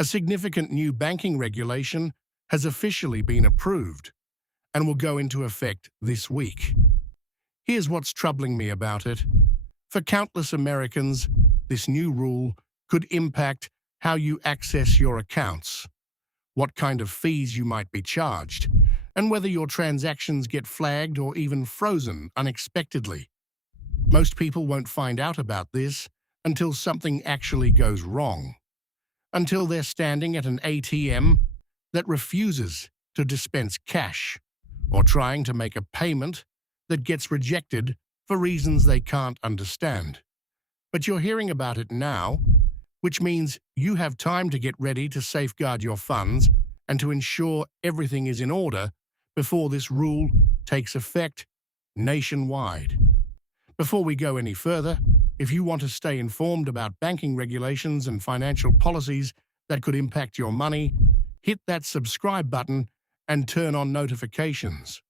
A significant new banking regulation has officially been approved and will go into effect this week. Here's what's troubling me about it. For countless Americans, this new rule could impact how you access your accounts, what kind of fees you might be charged, and whether your transactions get flagged or even frozen unexpectedly. Most people won't find out about this until something actually goes wrong, until they're standing at an ATM that refuses to dispense cash, or trying to make a payment that gets rejected for reasons they can't understand. But you're hearing about it now, which means you have time to get ready to safeguard your funds and to ensure everything is in order before this rule takes effect nationwide. Before we go any further, if you want to stay informed about banking regulations and financial policies that could impact your money, hit that subscribe button and turn on notifications.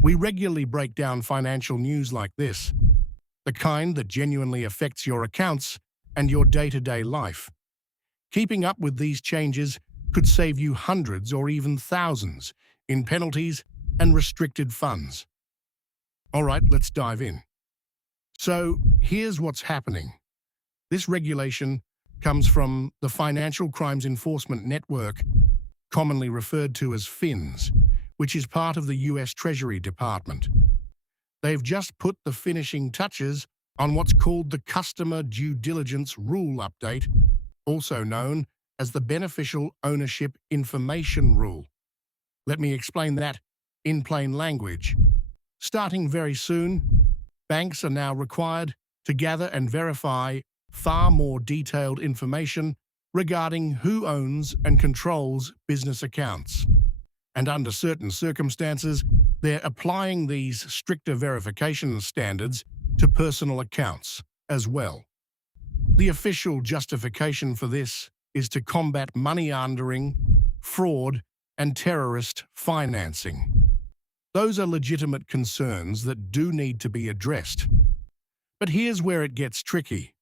We regularly break down financial news like this, the kind that genuinely affects your accounts and your day-to-day life. Keeping up with these changes could save you hundreds or even thousands in penalties and restricted funds. All right, let's dive in. So, here's what's happening. This regulation comes from the Financial Crimes Enforcement Network, commonly referred to as FinCEN, which is part of the US Treasury Department. They've just put the finishing touches on what's called the Customer Due Diligence Rule Update, also known as the Beneficial Ownership Information Rule. Let me explain that in plain language. Starting very soon, banks are now required to gather and verify far more detailed information regarding who owns and controls business accounts. And under certain circumstances, they're applying these stricter verification standards to personal accounts as well. The official justification for this is to combat money laundering, fraud, and terrorist financing. Those are legitimate concerns that do need to be addressed. But here's where it gets tricky.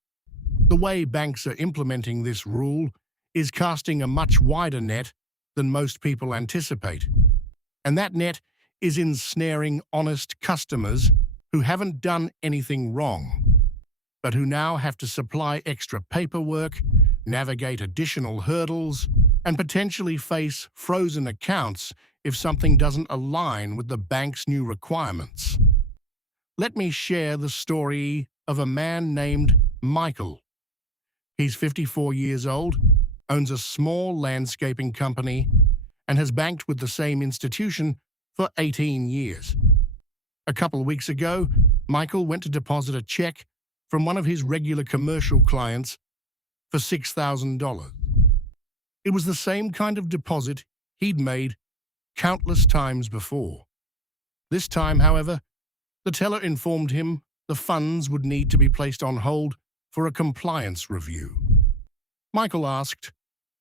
The way banks are implementing this rule is casting a much wider net than most people anticipate. And that net is ensnaring honest customers who haven't done anything wrong, but who now have to supply extra paperwork, navigate additional hurdles, and potentially face frozen accounts if something doesn't align with the bank's new requirements. Let me share the story of a man named Michael. He's 54 years old, owns a small landscaping company, and has banked with the same institution for 18 years. A couple of weeks ago, Michael went to deposit a check from one of his regular commercial clients for $6,000. It was the same kind of deposit he'd made countless times before. This time, however, the teller informed him the funds would need to be placed on hold for a compliance review. Michael asked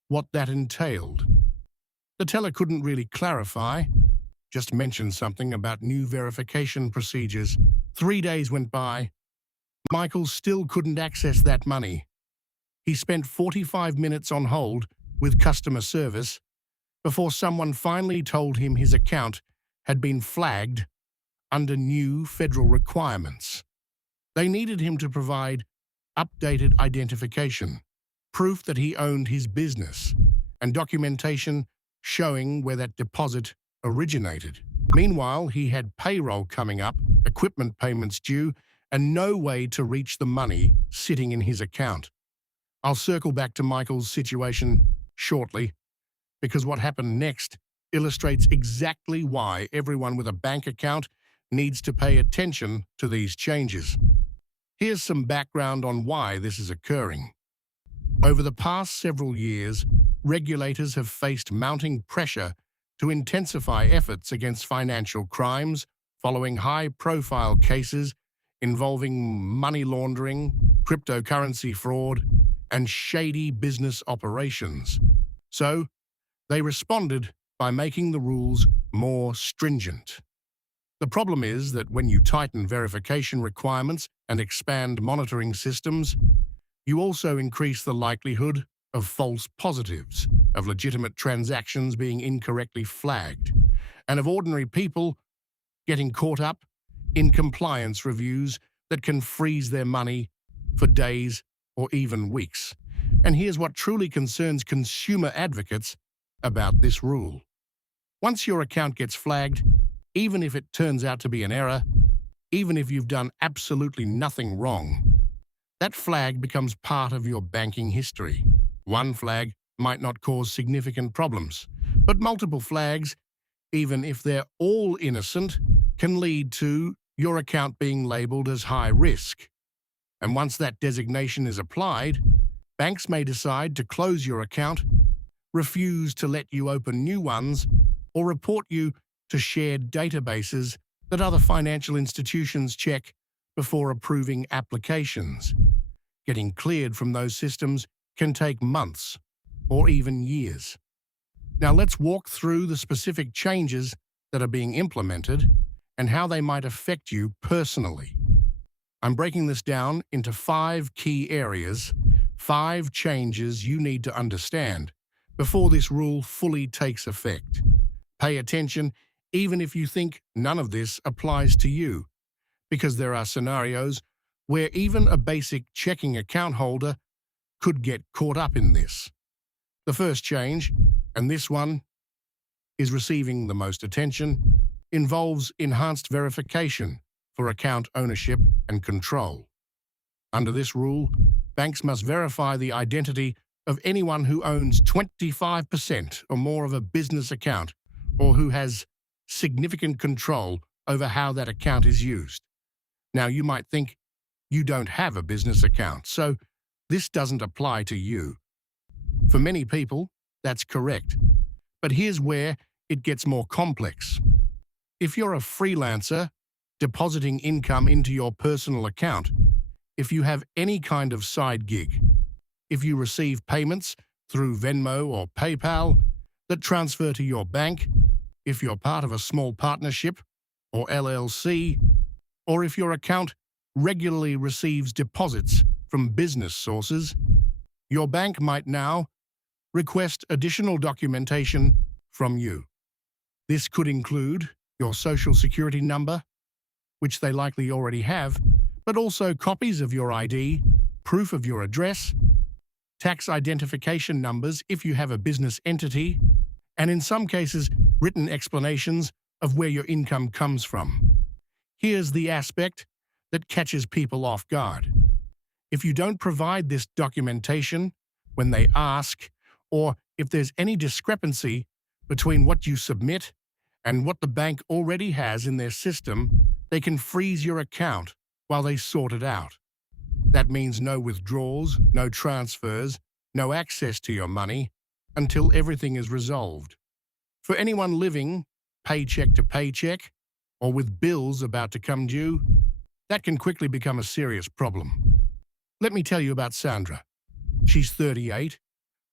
what that entailed. The teller couldn't really clarify, just mentioned something about new verification procedures. 3 days went by. Michael still couldn't access that money. He spent 45 minutes on hold with customer service before someone finally told him his account had been flagged under new federal requirements. They needed him to provide updated identification, proof that he owned his business, and documentation showing where that deposit originated. Meanwhile, he had payroll coming up, equipment payments due, and no way to reach the money sitting in his account. I'll circle back to Michael's situation shortly, because what happened next illustrates exactly why everyone with a bank account needs to pay attention to these changes. Here's some background on why this is occurring. Over the past several years, regulators have faced mounting pressure to intensify efforts against financial crimes following high-profile cases involving money laundering, cryptocurrency fraud, and shady business operations. So, they responded by making the rules more stringent. The problem is that when you tighten verification requirements and expand monitoring systems, you also increase the likelihood of false positives, of legitimate transactions being incorrectly flagged, and of ordinary people getting caught up in compliance reviews that can freeze their money for days or even weeks. And here's what truly concerns consumer advocates about this rule. Once your account gets flagged, even if it turns out to be an error, even if you've done absolutely nothing wrong, that flag becomes part of your banking history. One flag might not cause significant problems, but multiple flags, even if they're all innocent, can lead to your account being labeled as high risk. And once that designation is applied, banks may decide to close your account, refuse to let you open new ones, or report you to shared databases that other financial institutions check before approving applications. Getting cleared from those systems can take months or even years. Now let's walk through the specific changes that are being implemented and how they might affect you personally. I'm breaking this down into 5 key areas, 5 changes you need to understand before this rule fully takes effect. Pay attention even if you think none of this applies to you, because there are scenarios where even a basic checking account holder could get caught up in this. The first change, and this one is receiving the most attention, involves enhanced verification for account ownership and control. Under this rule, banks must verify the identity of anyone who owns 25% or more of a business account or who has significant control over how that account is used. Now, you might think you don't have a business account, so this doesn't apply to you. For many people, that's correct. But here's where it gets more complex. If you're a freelancer depositing income into your personal account, if you have any kind of side gig, if you receive payments through Venmo or PayPal that transfer to your bank, if you're part of a small partnership or LLC, or if your account regularly receives deposits from business sources, your bank might now request additional documentation from you. This could include your social security number, which they likely already have, but also copies of your ID, proof of your address, tax identification numbers if you have a business entity, and in some cases, written explanations of where your income comes from. Here's the aspect that catches people off guard. If you don't provide this documentation when they ask, or if there's any discrepancy between what you submit and what the bank already has in their system, they can freeze your account while they sort it out. That means no withdrawals, no transfers, no access to your money until everything is resolved. For anyone living paycheck to paycheck or with bills about to come due, that can quickly become a serious problem. Let me tell you about Sandra. She's 38,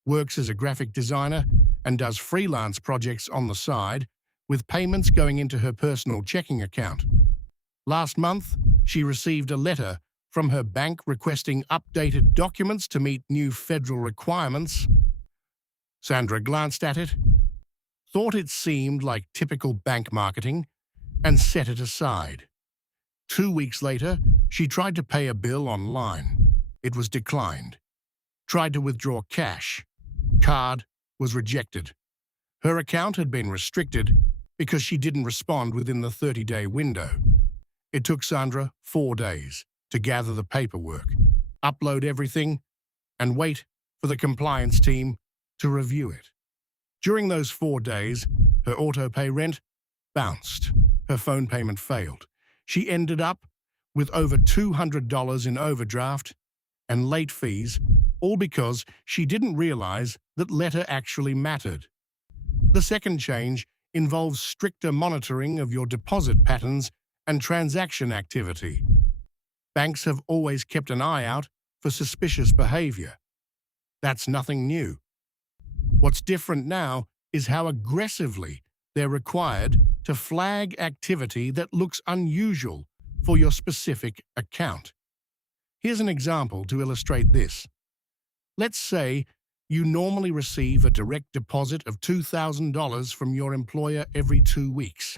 works as a graphic designer, and does freelance projects on the side, with payments going into her personal checking account. Last month, she received a letter from her bank requesting updated documents to meet new federal requirements. Sandra glanced at it, thought it seemed like typical bank marketing, and set it aside. 2 weeks later, she tried to pay a bill online. It was declined. Tried to withdraw cash. Card was rejected. Her account had been restricted because she didn't respond within the 30-day window. It took Sandra 4 days to gather the paperwork, upload everything, and wait for the compliance team to review it. During those 4 days, her auto-pay rent bounced. Her phone payment failed. She ended up with over $200 in overdraft and late fees, all because she didn't realize that letter actually mattered. The second change involves stricter monitoring of your deposit patterns and transaction activity. Banks have always kept an eye out for suspicious behavior. That's nothing new. What's different now is how aggressively they're required to flag activity that looks unusual for your specific account. Here's an example to illustrate this. Let's say You normally receive a direct deposit of $2,000 from your employer every 2 weeks.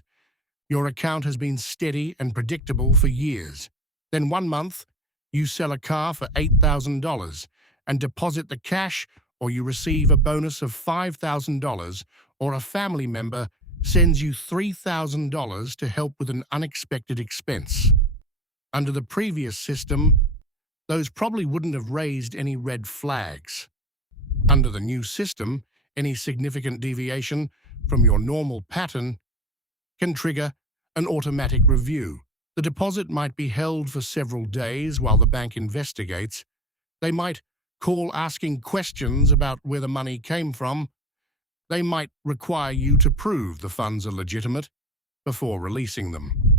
Your account has been steady and predictable for years. Then one month, you sell a car for $8,000 and deposit the cash, or you receive a bonus of $5,000, or a family member sends you $3,000 to help with an unexpected expense. Under the previous system, those probably wouldn't have raised any red flags. Under the new system, any significant deviation from your normal pattern can trigger an automatic review. The deposit might be held for several days while the bank investigates. They might call asking questions about where the money came from. They might require you to prove the funds are legitimate before releasing them.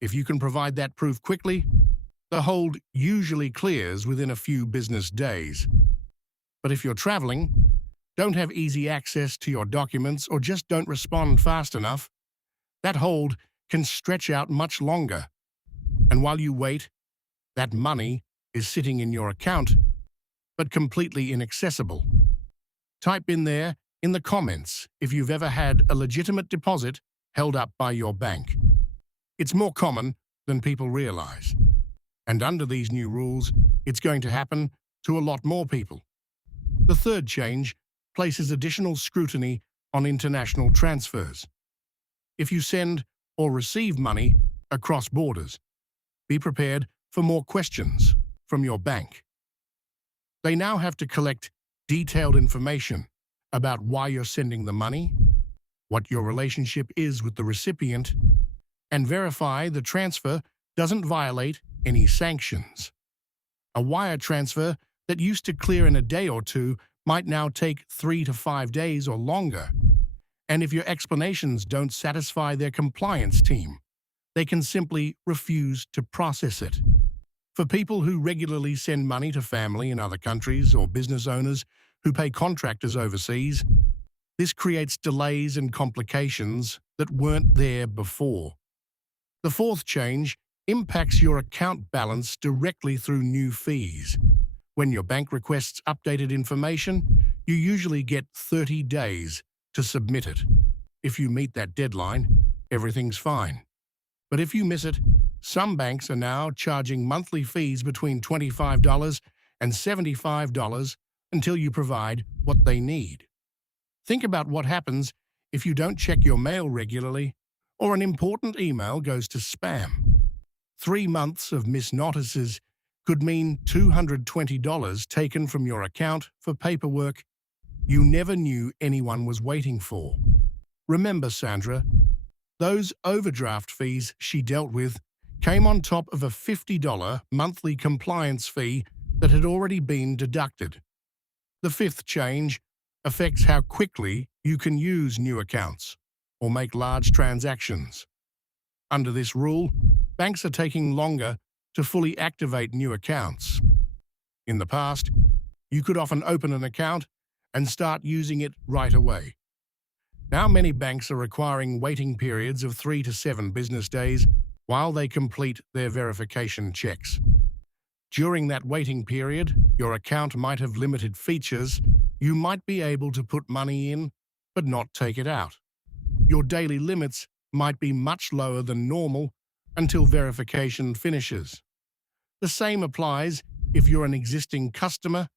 If you can provide that proof quickly, the hold usually clears within a few business days. But if you're traveling, don't have easy access to your documents, or just don't respond fast enough, that hold can stretch out much longer. And while you wait, that money is sitting in your account, but completely inaccessible. Type in there in the comments if you've ever had a legitimate deposit held up by your bank. It's more common than people realize. And under these new rules, it's going to happen to a lot more people. The third change places additional scrutiny on international transfers. If you send or receive money across borders, be prepared for more questions from your bank. They now have to collect detailed information about why you're sending the money, what your relationship is with the recipient, and verify the transfer doesn't violate any sanctions. A wire transfer that used to clear in a day or two might now take 3 to 5 days or longer. And if your explanations don't satisfy their compliance team, they can simply refuse to process it. For people who regularly send money to family in other countries, or business owners who pay contractors overseas, this creates delays and complications that weren't there before. The fourth change impacts your account balance directly through new fees. When your bank requests updated information, you usually get 30 days to submit it. If you meet that deadline, everything's fine. But if you miss it, some banks are now charging monthly fees between $25 and $75 until you provide what they need. Think about what happens if you don't check your mail regularly, or an important email goes to spam. 3 months of missed notices could mean $220 taken from your account for paperwork you never knew anyone was waiting for. Remember, Sandra, those overdraft fees she dealt with came on top of a $50 monthly compliance fee that had already been deducted. The fifth change affects how quickly you can use new accounts or make large transactions. Under this rule, banks are taking longer to fully activate new accounts. In the past, you could often open an account and start using it right away. Now many banks are requiring waiting periods of 3 to 7 business days while they complete their verification checks. During that waiting period, your account might have limited features. You might be able to put money in, but not take it out. Your daily limits might be much lower than normal until verification finishes. The same applies if you're an existing customer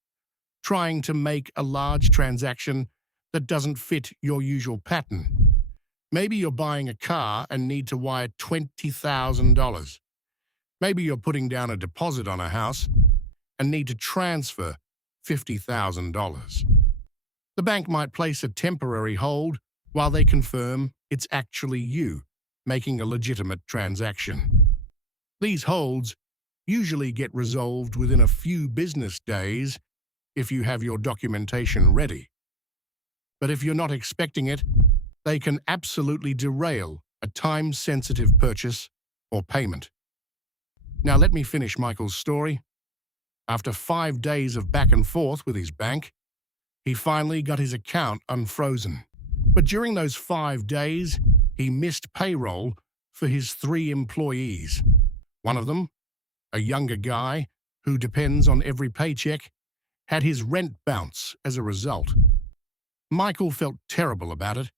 trying to make a large transaction that doesn't fit your usual pattern. Maybe you're buying a car and need to wire $20,000. Maybe you're putting down a deposit on a house and need to transfer $50,000. The bank might place a temporary hold while they confirm it's actually you making a legitimate transaction. These holds usually get resolved within a few business days if you have your documentation ready. But if you're not expecting it, they can absolutely derail a time-sensitive purchase or payment. Now let me finish Michael's story. After 5 days of back and forth with his bank, he finally got his account unfrozen. But during those 5 days, he missed payroll for his 3 employees. One of them, a younger guy who depends on every paycheck, had his rent bounce as a result. Michael felt terrible about it.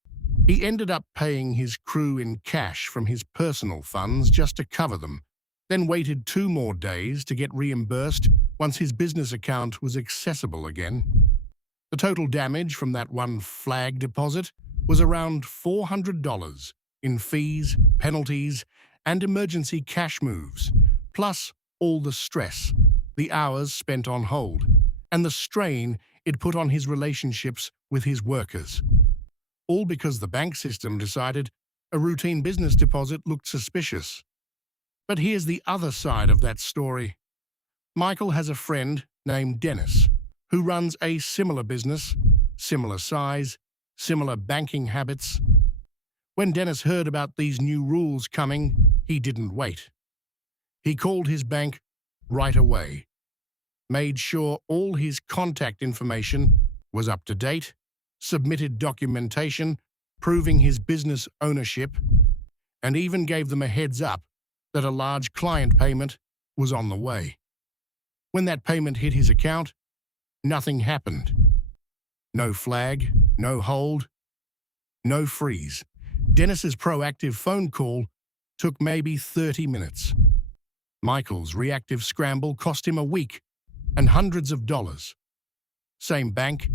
He ended up paying his crew in cash from his personal funds just to cover them, then waited 2 more days to get reimbursed once his business account was accessible again. The total damage from that one flag deposit was around $400 in fees, penalties, and emergency cash moves, plus all the stress, the hours spent on hold, and the strain it put on his relationships with his workers. All because the bank system decided a routine business deposit looked suspicious. But here's the other side of that story. Michael has a friend named Dennis who runs a similar business, similar size, similar banking habits. When Dennis heard about these new rules coming, he didn't wait. He called his bank right away, made sure all his contact information was up to date, submitted documentation proving his business ownership, and even gave them a heads up that a large client payment was on the way. When that payment hit his account, nothing happened. No flag, no hold, no freeze. Dennis's proactive phone call took maybe 30 minutes. Michael's reactive scramble cost him a week and hundreds of dollars. Same bank,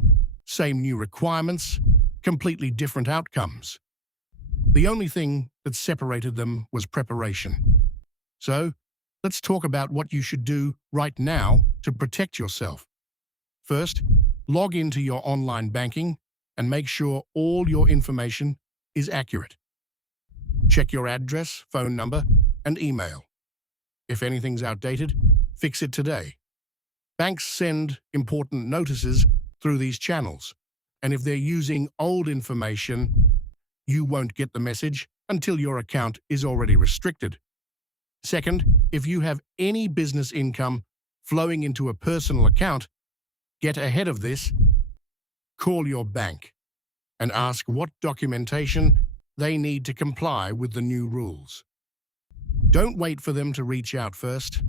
same new requirements, completely different outcomes. The only thing that separated them was preparation. So, let's talk about what you should do right now to protect yourself. First, log into your online banking and make sure all your information is accurate. Check your address, phone number, and email. If anything's outdated, fix it today. Banks send important notices through these channels, and if they're using old information, you won't get the message until your account is already restricted. Second, if you have any business income flowing into a personal account, get ahead of this. Call your bank and ask what documentation they need to comply with the new rules. Don't wait for them to reach out first.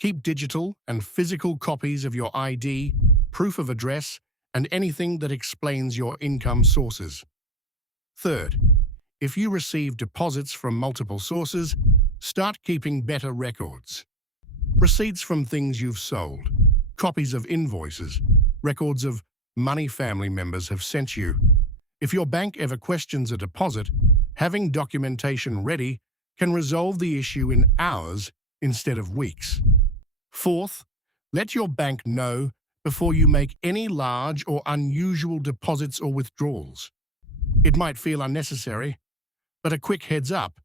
Keep digital and physical copies of your ID, proof of address, and anything that explains your income sources. Third, if you receive deposits from multiple sources, start keeping better records. Receipts from things you've sold, copies of invoices, records of money family members have sent you. If your bank ever questions a deposit, having documentation ready can resolve the issue in hours instead of weeks. Fourth, let your bank know before you make any large or unusual deposits or withdrawals. It might feel unnecessary, but a quick heads up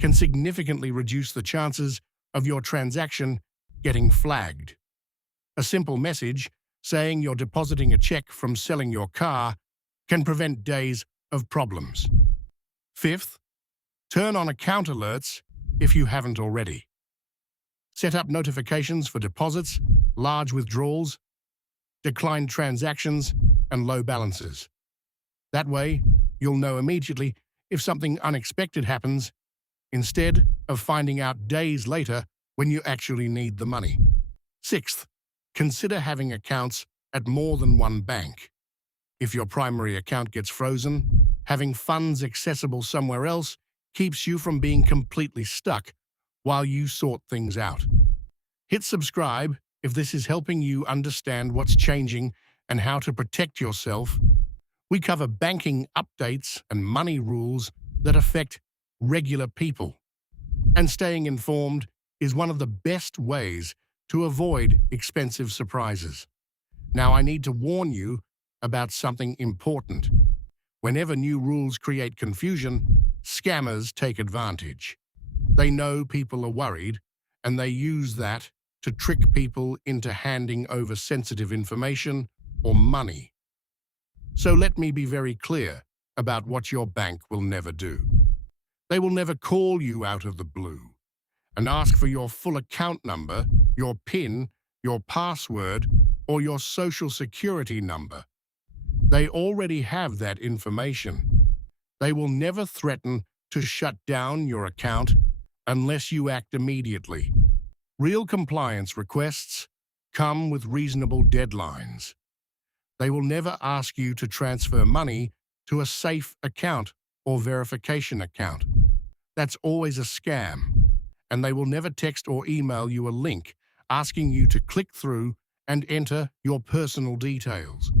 can significantly reduce the chances of your transaction getting flagged. A simple message saying you're depositing a check from selling your car can prevent days of problems. Fifth, turn on account alerts if you haven't already. Set up notifications for deposits, large withdrawals, declined transactions, and low balances. That way, you'll know immediately if something unexpected happens, instead of finding out days later when you actually need the money. Sixth, consider having accounts at more than one bank. If your primary account gets frozen, having funds accessible somewhere else keeps you from being completely stuck while you sort things out. Hit subscribe if this is helping you understand what's changing and how to protect yourself. We cover banking updates and money rules that affect regular people. And staying informed is one of the best ways to avoid expensive surprises. Now, I need to warn you about something important. Whenever new rules create confusion, scammers take advantage. They know people are worried, and they use that to trick people into handing over sensitive information or money. So let me be very clear about what your bank will never do. They will never call you out of the blue and ask for your full account number, your PIN, your password, or your social security number. They already have that information. They will never threaten to shut down your account unless you act immediately. Real compliance requests come with reasonable deadlines. They will never ask you to transfer money to a safe account or verification account. That's always a scam, and they will never text or email you a link asking you to click through and enter your personal details.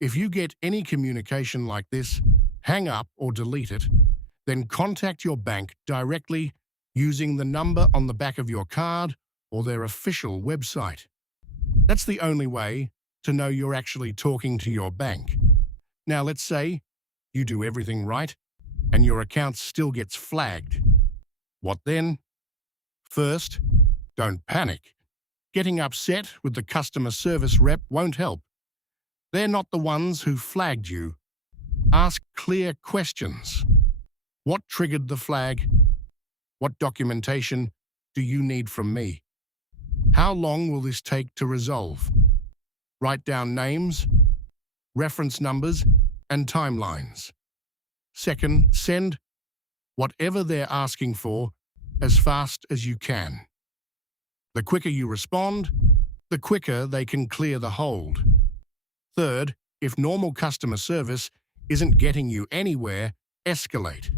If you get any communication like this, hang up or delete it, then contact your bank directly using the number on the back of your card or their official website. That's the only way to know you're actually talking to your bank. Now, let's say you do everything right and your account still gets flagged. What then? First, don't panic. Getting upset with the customer service rep won't help. They're not the ones who flagged you. Ask clear questions. What triggered the flag? What documentation do you need from me? How long will this take to resolve? Write down names, reference numbers, and timelines. Second, send whatever they're asking for as fast as you can. The quicker you respond, the quicker they can clear the hold. Third, if normal customer service isn't getting you anywhere, escalate.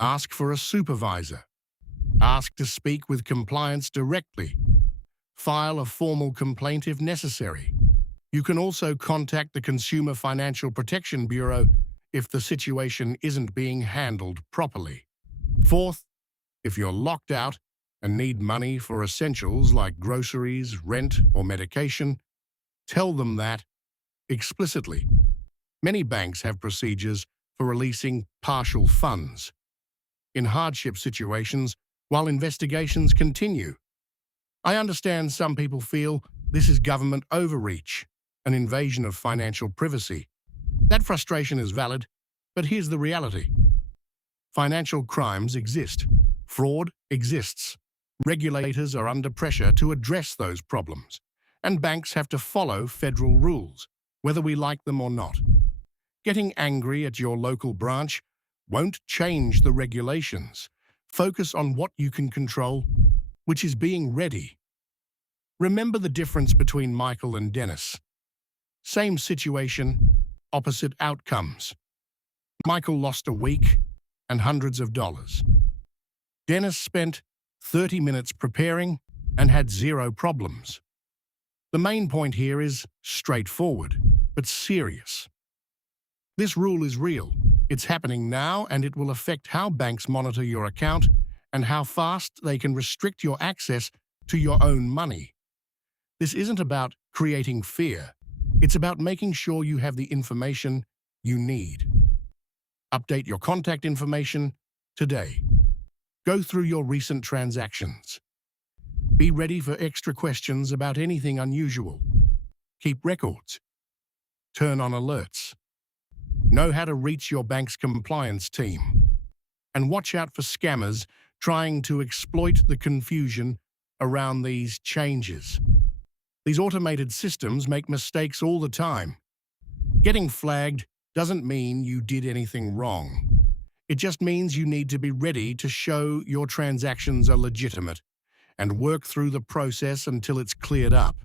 Ask for a supervisor. Ask to speak with compliance directly. File a formal complaint if necessary. You can also contact the Consumer Financial Protection Bureau if the situation isn't being handled properly. Fourth, if you're locked out and need money for essentials like groceries, rent, or medication, tell them that explicitly. Many banks have procedures for releasing partial funds in hardship situations while investigations continue. I understand some people feel this is government overreach, an invasion of financial privacy. That frustration is valid, but here's the reality. Financial crimes exist. Fraud exists. Regulators are under pressure to address those problems, and banks have to follow federal rules, whether we like them or not. Getting angry at your local branch won't change the regulations. Focus on what you can control, which is being ready. Remember the difference between Michael and Dennis. Same situation, opposite outcomes. Michael lost a week and hundreds of dollars. Dennis spent 30 minutes preparing and had zero problems. The main point here is straightforward, but serious. This rule is real. It's happening now, and it will affect how banks monitor your account and how fast they can restrict your access to your own money. This isn't about creating fear. It's about making sure you have the information you need. Update your contact information today. Go through your recent transactions. Be ready for extra questions about anything unusual. Keep records. Turn on alerts. Know how to reach your bank's compliance team. And watch out for scammers trying to exploit the confusion around these changes. These automated systems make mistakes all the time. Getting flagged doesn't mean you did anything wrong. It just means you need to be ready to show your transactions are legitimate and work through the process until it's cleared up.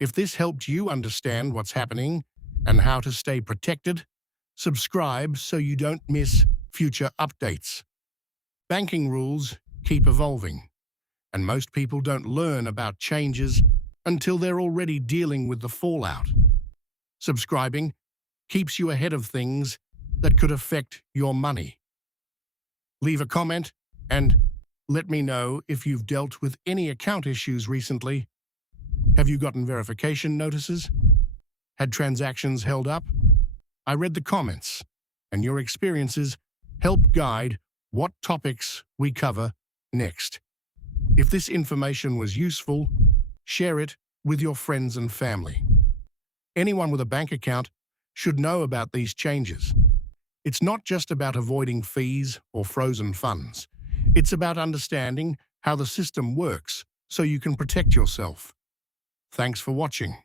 If this helped you understand what's happening and how to stay protected, subscribe so you don't miss future updates. Banking rules keep evolving, and most people don't learn about changes until they're already dealing with the fallout. Subscribing keeps you ahead of things that could affect your money. Leave a comment and let me know if you've dealt with any account issues recently. Have you gotten verification notices? Had transactions held up? I read the comments, and your experiences help guide what topics we cover next. If this information was useful, share it with your friends and family. Anyone with a bank account should know about these changes. It's not just about avoiding fees or frozen funds. It's about understanding how the system works so you can protect yourself. Thanks for watching.